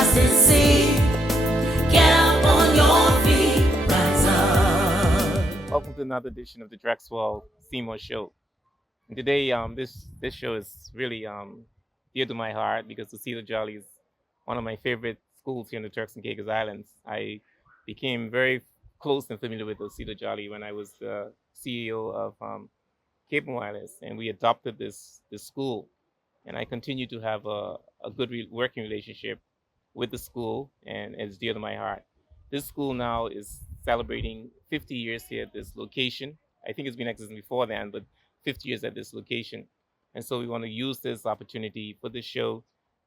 mustn't see. Get up on your feet, rise up. Welcome to another edition of the Drexwell Seymour Show. And today, this show is really dear to my heart because Oseta Jolly is one of my favorite schools here in the Turks and Caicos Islands. I became very close and familiar with Oseta Jolly when I was the CEO of Cape Wireless, and we adopted this school. And I continue to have a good working relationship with the school, and it's dear to my heart. This school now is celebrating 50 years here at this location. I think it's been existing before then, but 50 years at this location. And so we want to use this opportunity for this show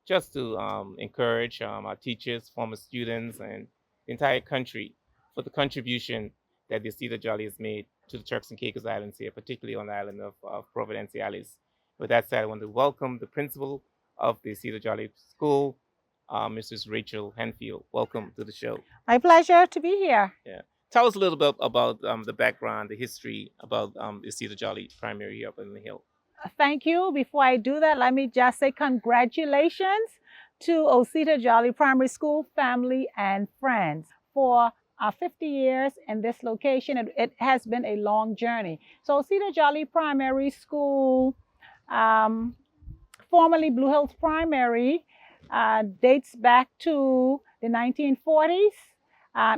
just to encourage our teachers, former students, and the entire country for the contribution that the Oseta Jolly has made to the Turks and Caicos Islands here, particularly on the island of Providenciales. With that said, I want to welcome the principal of the Oseta Jolly School, Mrs. Rachel Handfield. Welcome to the show. My pleasure to be here. Yeah. Tell us a little bit about the background, the history about the Oseta Jolly Primary here up in the Hill. Thank you. Before I do that, let me just say congratulations to Oseta Jolly Primary School family and friends for 50 years in this location. It has been a long journey. So Oseta Jolly Primary School, formerly Blue Hills Primary, dates back to the 1940s.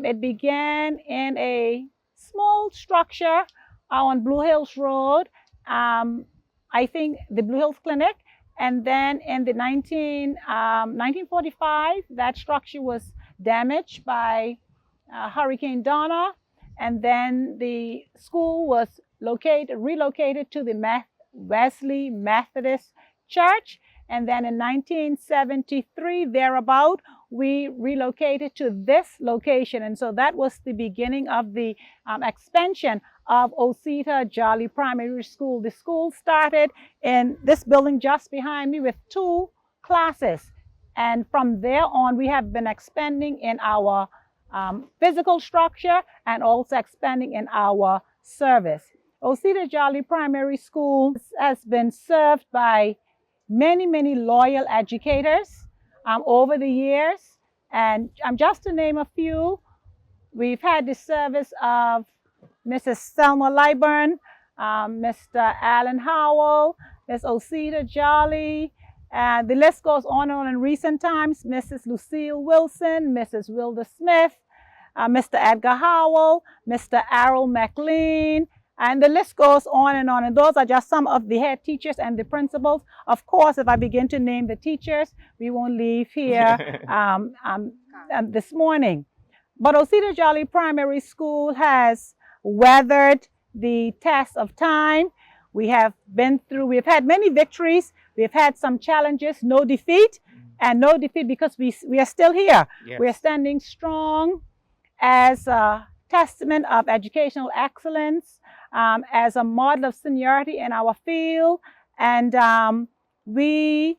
It began in a small structure on Blue Hills Road, I think the Blue Hills Clinic, and then in the 1945, that structure was damaged by Hurricane Donna, and then the school was relocated to the Wesley Methodist Church, and then in 1973, thereabout, we relocated to this location. And so that was the beginning of the expansion of Oseta Jolly Primary School. The school started in this building just behind me with 2 classes. And from there on, we have been expanding in our physical structure and also expanding in our service. Oseta Jolly Primary School has been served by many loyal educators over the years. And just to name a few, we've had the service of Mrs. Selma Lyburn, Mr. Alan Howell, Ms. Oseta Jolly, and the list goes on and on. In recent times, Mrs. Lucille Wilson, Mrs. Wilda Smith, Mr. Edgar Howell, Mr. Errol McLean, and the list goes on. And those are just some of the head teachers and the principals. Of course, if I begin to name the teachers, we won't leave here this morning. But Oseta Jolly Primary School has weathered the test of time. We've had many victories. We've had some challenges, no defeat, and no defeat because we are still here. Yes. We are standing strong as a testament of educational excellence, as a model of seniority in our field, and we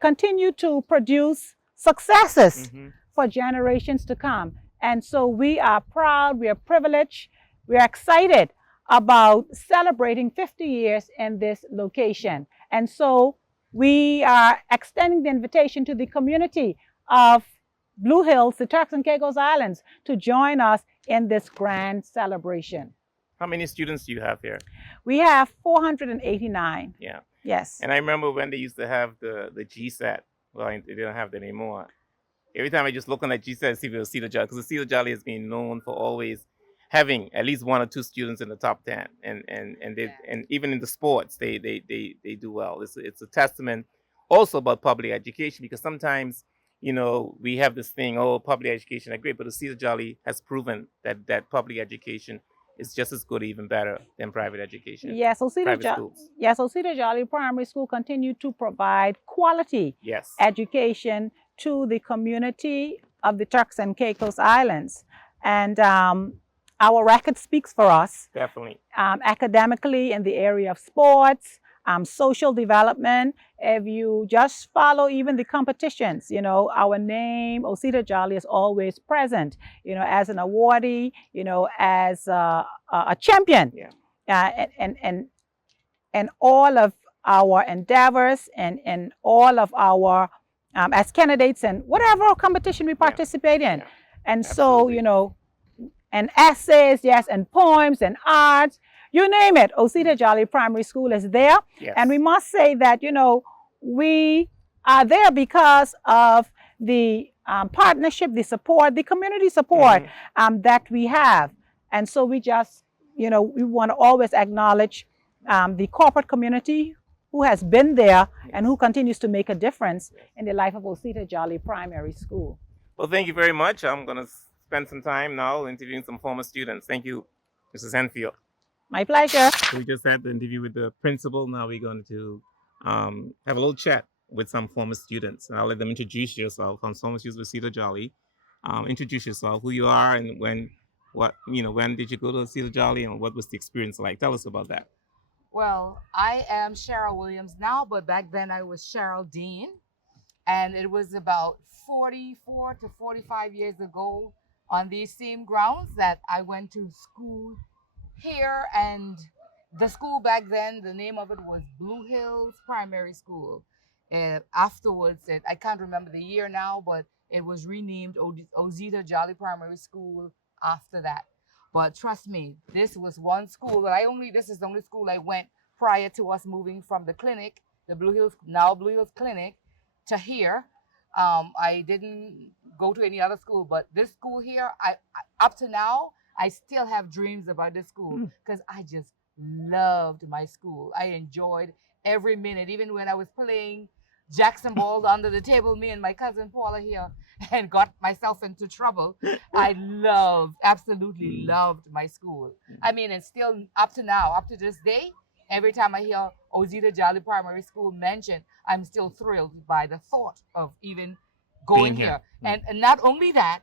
continue to produce successes for generations to come. And so we are proud, we are privileged, we are excited about celebrating 50 years in this location. And so we are extending the invitation to the community of Blue Hills, the Turks and Caicos Islands, to join us in this grand celebration. How many students do you have here? We have 489. Yeah. Yes. And I remember when they used to have the GSAT. Well, they don't have that anymore. Every time I just look on that GSAT and see the Oseta Jolly, because the Oseta Jolly has been known for always having at least 1 or 2 students in the top 10, and even in the sports they do well. It's a testament also about public education, because sometimes we have this thing, public education are great, but the Oseta Jolly has proven that public education is just as good, even better than private education. Yes, Oseta Jolly Primary School continue to provide quality education to the community of the Turks and Caicos Islands, and our record speaks for us. Definitely. Academically, in the area of sports, social development. If you just follow even the competitions, our name, Oseta Jolly, is always present, as an awardee, as a champion. Yeah. And all of our endeavors and all of our as candidates and whatever competition we participate in. Yeah. And Absolutely. so, and essays, yes, and poems and arts, you name it. Oseta Jolly Primary School is there. Yes. And we must say that, we are there because of the partnership, the support, the community support that we have. And so we just, we want to always acknowledge the corporate community who has been there and who continues to make a difference in the life of Oseta Jolly Primary School. Well, thank you very much. I'm going to spend some time now interviewing some former students. Thank you, Mrs. Handfield. My pleasure. So we just had the interview with the principal. Now we're going to have a little chat with some former students. I'll let them introduce yourself. I'm former students with Oseta Jolly. Introduce yourself, who you are, and when did you go to Oseta Jolly, and what was the experience like? Tell us about that. Well, I am Cheryl Williams now, but back then I was Cheryl Dean. And it was about 44 to 45 years ago on these same grounds that I went to school here. And the school back then, the name of it was Blue Hills Primary School. Afterwards, I can't remember the year now, but it was renamed Oseta Jolly Primary School after that. But trust me, this was one school that this is the only school I went prior to us moving from the clinic, the Blue Hills Clinic, to here. I didn't go to any other school, but this school here, I up to now, I still have dreams about this school because I just loved my school. I enjoyed every minute, even when I was playing Jackson ball under the table, me and my cousin Paula here, and got myself into trouble. I absolutely loved my school. I mean, and still up to now, up to this day, every time I hear Oseta Jolly Primary School mentioned, I'm still thrilled by the thought of even going here. And not only that,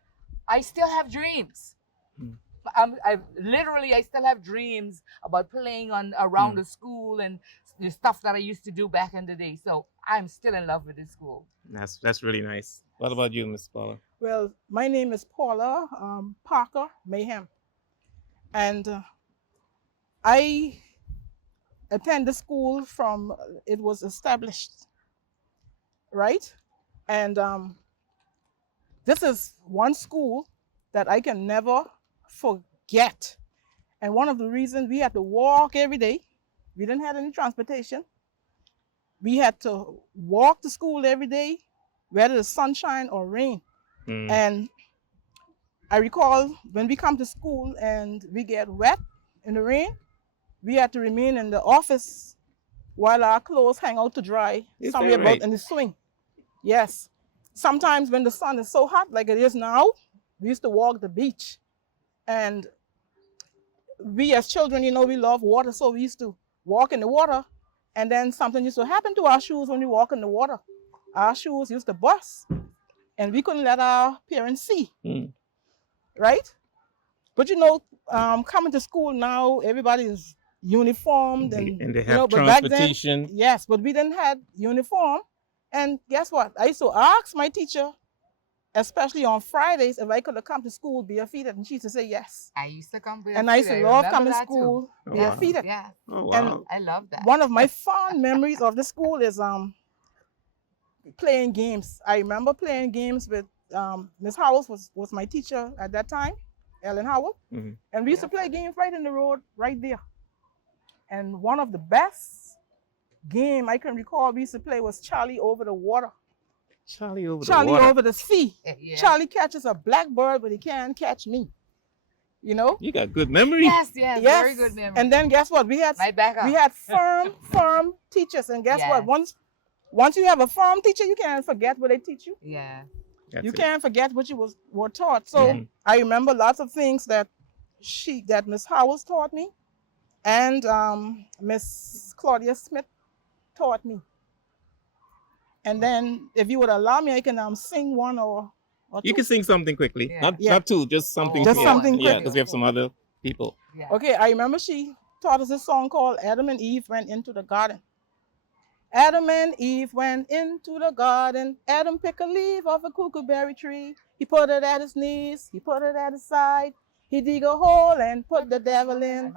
I still have dreams. I still have dreams about playing around the school and the stuff that I used to do back in the day. So I'm still in love with this school. That's really nice. What about you, Miss Paula? Well, my name is Paula Parker Mayham, and I attend the school from it was established, right? And this is one school that I can never forget. And one of the reasons we had to walk every day, we didn't have any transportation. We had to walk to school every day, whether it's sunshine or rain. And I recall when we come to school and we get wet in the rain, we had to remain in the office while our clothes hang out to dry somewhere about in the swing. Yes. Sometimes when the sun is so hot like it is now, we used to walk the beach. And we as children, we love water, so we used to walk in the water. And then something used to happen to our shoes when we walk in the water. Our shoes used to bust. And we couldn't let our parents see. Right? But coming to school now, everybody is uniformed. And they have transportation. Back then, yes, but we didn't have uniform. And guess what? I used to ask my teacher, especially on Fridays, if I could have come to school barefooted, and she used to say yes. I used to come barefooted. And I used to love coming to school barefooted. Yeah. Oh, wow. And I love that. one of my fond memories of the school is playing games. I remember playing games with Miss Howells was my teacher at that time, Ellen Howell. And we used to play games right in the road, right there. And one of the best game I can recall we used to play was Charlie over the water. Charlie over the sea. Yeah. Charlie catches a blackbird, but he can't catch me. You got good memory. Yes, very good memory. And then guess what? We had firm teachers, and guess what? Once you have a firm teacher, you can't forget what they teach you. Yeah. You can't forget what you were taught. So I remember lots of things that Miss Howells taught me, and Miss Claudia Smith taught me. And then, if you would allow me, I can sing one or two. You can sing something quickly. Not two, just something. Something quickly. Yeah, because we have some other people. Yeah. Okay, I remember she taught us a song called Adam and Eve Went Into the Garden. Adam and Eve went into the garden. Adam picked a leaf off a cuckooberry tree. He put it at his knees. He put it at his side. He dig a hole and put the devil in.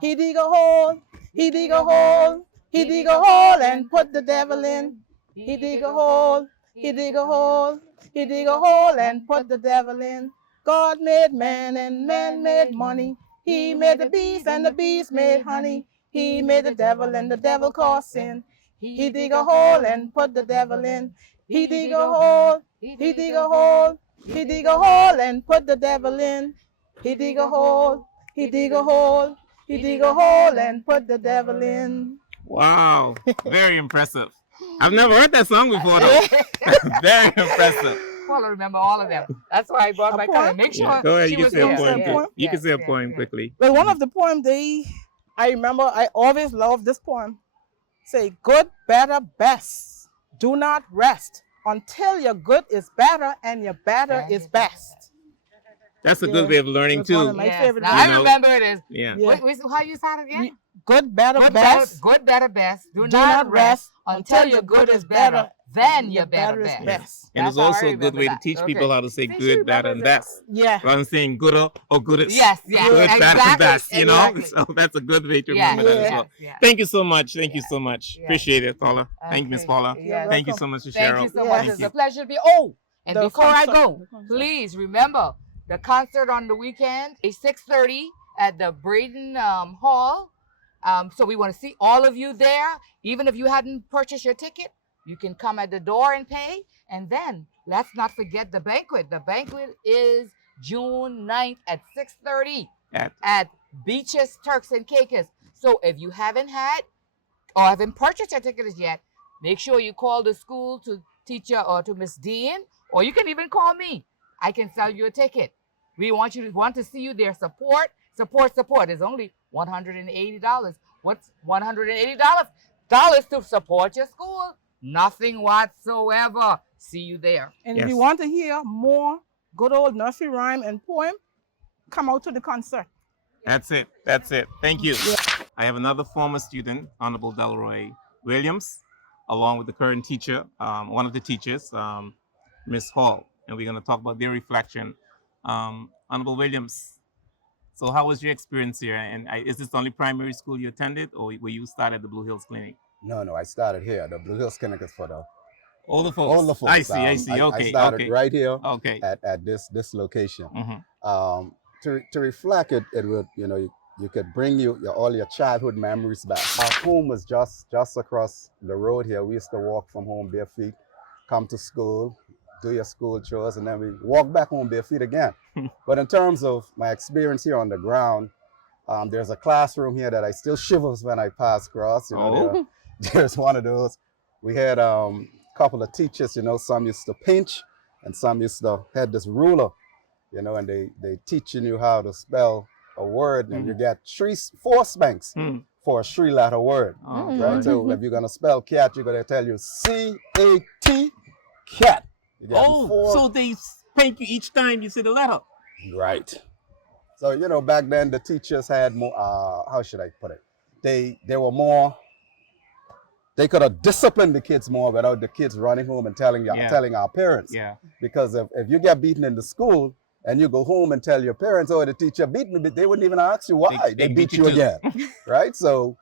He dig a hole. He dig a hole. He dig a hole and put the devil in. He dig a hole. he dig a hole, he dig a hole and put the devil in. God made man and man made money. He made the bees and the bees made honey. He made the devil and the devil caused sin. He dig a hole and put the devil in. He dig a hole, he dig a hole, he dig a hole and put the devil in. He dig a hole, he dig a hole, he dig a hole and put the devil in. Wow, very impressive. I've never heard that song before, though. Very impressive. Paula remember all of them. That's why I brought my cousin. Make sure Yeah, go ahead. she You was can say a there. poem. Yeah. You can say a poem quickly. Well, one of the poems I remember, I always loved this poem. Say, good, better, best. Do not rest until your good is better and your better is best. That's a good way of learning, That's one too. of my Yes, favorite now ones. I remember it is. Yeah. How you start again? Good, better, best. Good, better, best. Do Do not rest until your good is better. Then your better, is best. best. And it's That's how I also a good remember way to that. teach Okay. people how to say See, she good, better, and remembers best. Yeah. Rather than saying gooder or goodest. Yes, Good, yes, better, and best, you know? exactly. So that's a good way to Yes, remember that as yes, well. yes. Thank you so much. Thank you so much. Yes. Appreciate it, Paula. Thank you, Miss Okay. Paula. Yes. Thank you so much to Thank Cheryl. you so Yes. much. Thank It's you. a pleasure to be. Oh, and The before I concert. go, The concert. please remember the concert on the weekend is 6:30 at the Braden Hall. So we want to see all of you there. Even if you hadn't purchased your ticket, you can come at the door and pay. And then let's not forget the banquet. The banquet is June 9th at 6:30 at Beaches Turks and Caicos. So if you haven't had or haven't purchased your tickets yet, make sure you call the school to teacher or to Miss Dean, or you can even call me. I can sell you a ticket. We want to see you there. Support. It's only $180. What's $180 to support your school? Nothing whatsoever. See you there. And Yes. if you want to hear more good old nursery rhyme and poem, come out to the concert. That's it. That's it. Thank you. I have another former student, Honorable Delroy Williams, along with the current teacher, one of the teachers, Miss Hall, and we're going to talk about their reflection. Honorable Williams, so how was your experience here? And is this the only primary school you attended, or were you started at the Blue Hills Clinic? No, I started here. The Blue Hills Clinic is for the Older folks. older folks. I see. Okay. I started okay. right here Okay. at this location. Mhm. To reflect it would, you could bring all your childhood memories back. Our home was just across the road here. We used to walk from home bare feet, come to school, do your school chores, and then we walk back home bare feet again. But in terms of my experience here on the ground, there's a classroom here that I still shivers when I pass across. There's one of those. We had a couple of teachers, some used to pinch and some used to had this ruler, and they teaching you how to spell a word, and you get 4 spanks for a 3-letter word. Right? So if you're gonna spell cat, you're gonna tell you C-A-T, cat. You get 4. So they spank you each time you say the letter. Right. So, back then the teachers had more, how should I put it? They were more, they could have disciplined the kids more without the kids running home and telling our parents. Yeah. Because if you get beaten in the school and you go home and tell your parents, oh, the teacher beat me, but they wouldn't even ask you why. They beat you again. Right? So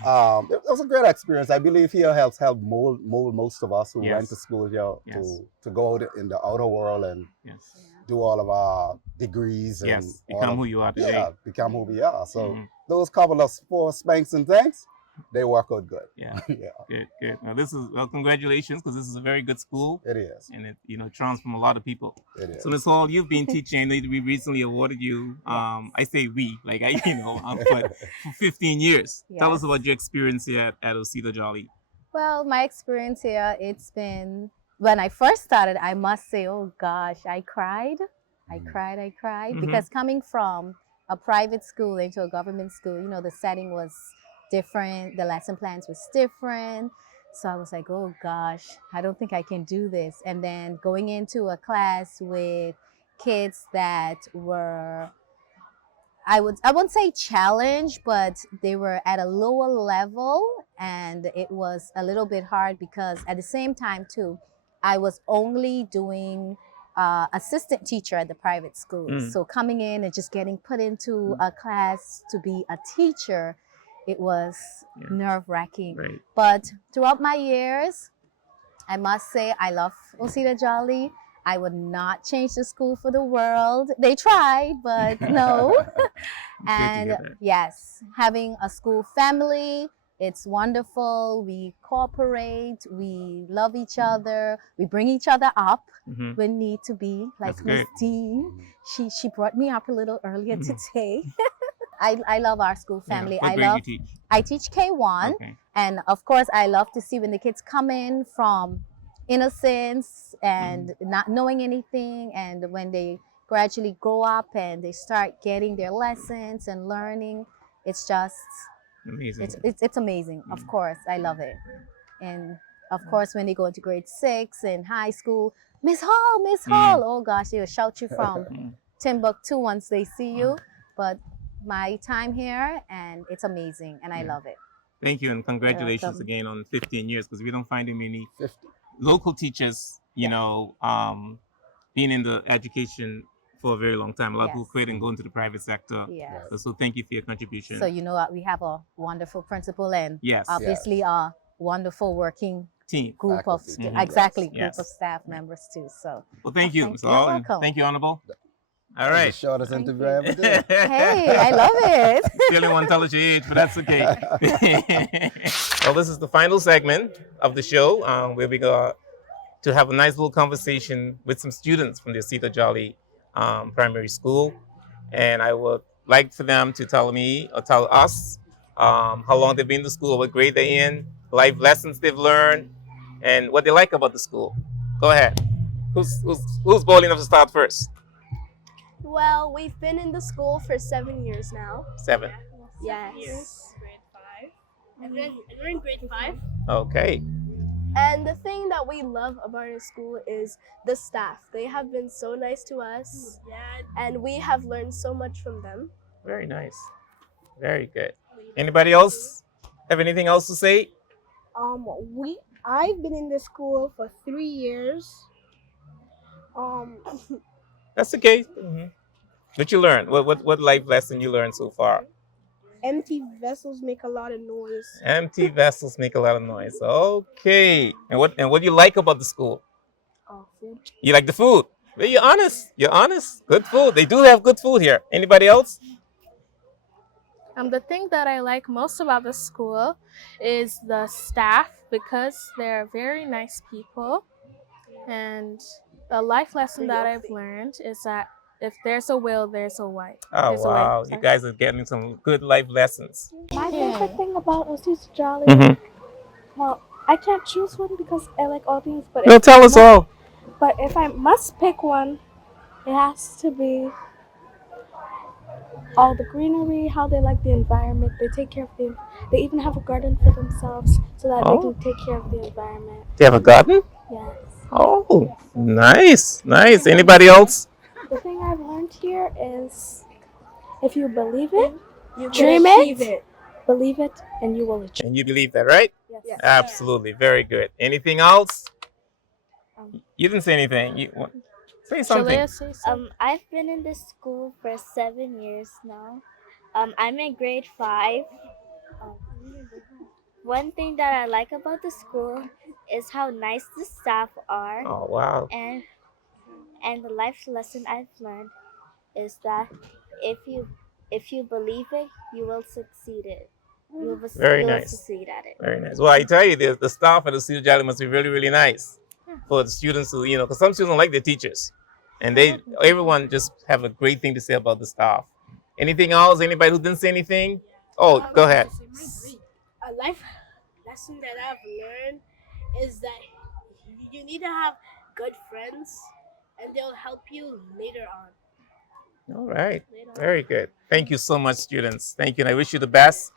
it was a great experience. I believe here helped mold most of us who went to school here to go out in the outer world and do all of our degrees and become who you are today. Yeah, become who we are. So those couple of 4 spanks and things, they work out good. Yeah. Good. Now congratulations, because this is a very good school. It is. And it transforms a lot of people. It is. So Ms. Hall, you've been teaching. I know we recently awarded you, I say we, but for 15 years. Yes. Tell us about your experience here at Oseta Jolly. Well, my experience here, it's been, when I first started, I must say, oh gosh, I cried. I cried. Because coming from a private school into a government school, the setting was different. The lesson plans was different. So I was like, oh gosh, I don't think I can do this. And then going into a class with kids that were, I wouldn't say challenged, but they were at a lower level, and it was a little bit hard because at the same time too, I was only doing assistant teacher at the private school. So coming in and just getting put into a class to be a teacher, it was nerve-wracking. Right. But throughout my years, I must say, I love Oseta Jolly. I would not change the school for the world. They tried, but no. And yes, having a school family, it's wonderful. We cooperate, we love each other, we bring each other up when need to be. Like Miss Dean, she brought me up a little earlier today. I love our school family. What grade do you teach? I teach K1, and of course I love to see when the kids come in from innocence and not knowing anything, and when they gradually grow up and they start getting their lessons and learning. It's just amazing. It's amazing. Of course, I love it. And of course, when they go into grade 6 in high school, Miss Hall, Miss Hall. Oh gosh, they will shout you from Timbuktu once they see you. But my time here, and it's amazing, and I love it. Thank you, and congratulations again on 15 years, because we don't find many local teachers, you know, being in the education for a very long time. A lot of people quit and go into the private sector. So thank you for your contribution. So you know what, we have a wonderful principal and obviously a wonderful working team group of group of staff members too. So well, thank you. You're welcome. Thank you, Honorable. All right. The shortest interview I ever did. Hey, I love it. Still didn't want to tell us your age, but that's okay. Well, this is the final segment of the show where we go to have a nice little conversation with some students from the Oseta Jolly Primary School. And I would like for them to tell me or tell us how long they've been to school, what grade they're in, life lessons they've learned, and what they like about the school. Go ahead. Who's bold enough to start first? Well, we've been in the school for 7 years now. 7? Yes. Grade 5. We're in grade 5. Okay. And the thing that we love about our school is the staff. They have been so nice to us, and we have learned so much from them. Very nice. Very good. Anybody else have anything else to say? I've been in the school for 3 years. That's okay. What you learned? What life lesson you learned so far? Empty vessels make a lot of noise. Empty vessels make a lot of noise. Okay. And what do you like about the school? Food. You like the food? Well, you're honest. You're honest. Good food. They do have good food here. Anybody else? The thing that I like most about the school is the staff, because they're very nice people. And the life lesson that I've learned is that if there's a will, there's a way. Oh, wow. You guys are getting some good life lessons. My favorite thing about Oseta Jolly, well, I can't choose one because I like all things. But No, tell us all. But if I must pick one, it has to be all the greenery, how they like the environment. They take care of they even have a garden for themselves so that they can take care of the environment. They have a garden? Yes. Oh, nice. Nice. Anybody else? The thing I've learned here is if you believe it, you dream it, believe it, and you will achieve. And you believe that, right? Yes. Absolutely. Very good. Anything else? You didn't say anything. Say something. I've been in this school for 7 years now. I'm in grade 5. One thing that I like about the school is how nice the staff are. Oh, wow. And the life lesson I've learned is that if you believe it, you will succeed it. You will succeed at it. Very nice. Well, I tell you, the staff at the Oseta Jolly must be really, really nice for the students who, because some students don't like their teachers. And everyone just have a great thing to say about the staff. Anything else? Anybody who didn't say anything? Oh, go ahead. A life lesson that I've learned is that you need to have good friends, and they'll help you later on. All right. Very good. Thank you so much, students. Thank you. And I wish you the best.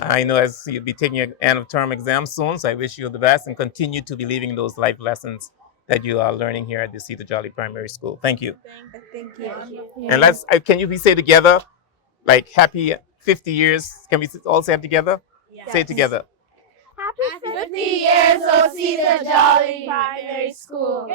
I know as you'll be taking your end of term exam soon, so I wish you the best and continue to be living those life lessons that you are learning here at the Oseta Jolly Primary School. Thank you. Thank you. And can you say together, like happy 50 years? Can we all say it together? Yes. Say it together. Happy 50 years, Oseta Jolly Primary School.